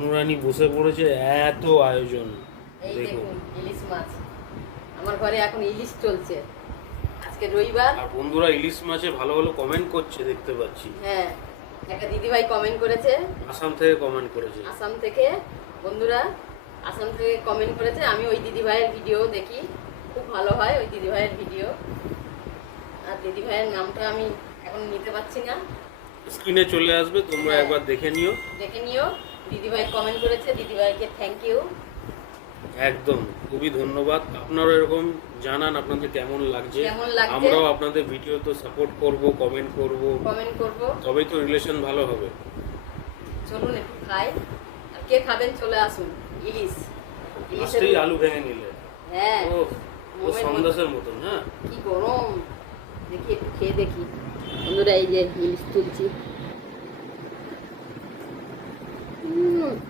অনুরানী বসে পড়েছে এত আয়োজন। দেখুন। ইলিশ মাছ। আমার ঘরে এখন ইলিশ চলছে। আজকে রবিবার। আর বন্ধুরা ইলিশ মাছে ভালো ভালো কমেন্ট করছে দেখতে পাচ্ছি। হ্যাঁ একটা দিদিভাই কমেন্ট করেছে। আসাম থেকে কমেন্ট করেছে। আসাম থেকে। বন্ধুরা আসাম থেকে কমেন্ট করেছে। আমি ওই দিদিভাইয়ের ভিডিও দেখি। খুব ভালো হয় ওই দিদিভাইয়ের ভিডিও আর দিদিভাইয়ের নামটা আমি এখন নিতে পারছি না। স্ক্রিনে চলে আসবে তোমরা হ্যাঁ। একবার দেখে নিও। দেখে নিও। দিদিভাই কমেন্ট করেছে দিদিভাইকে থ্যাংক ইউ একদম খুবই ধন্যবাদ। আপনারা এরকম জানান আপনাদের কেমন লাগছে? আমরাও আপনাদের ভিডিও তো সাপোর্ট করব কমেন্ট করব। কমেন্ট করব। তবেই তো রিলেশন ভালো হবে। চলুন একটু খাই। আর কে খাবেন? চলে আসুন। ইলিশ। ইলিশের আলু ভেঙে নিলে। হ্যাঁ। ও। সন্দেশের মতন হ্যাঁ? কি গরম। দেখি একটু খেয়ে দেখি। বন্ধুরা এই যে ইলিশ তুলছি।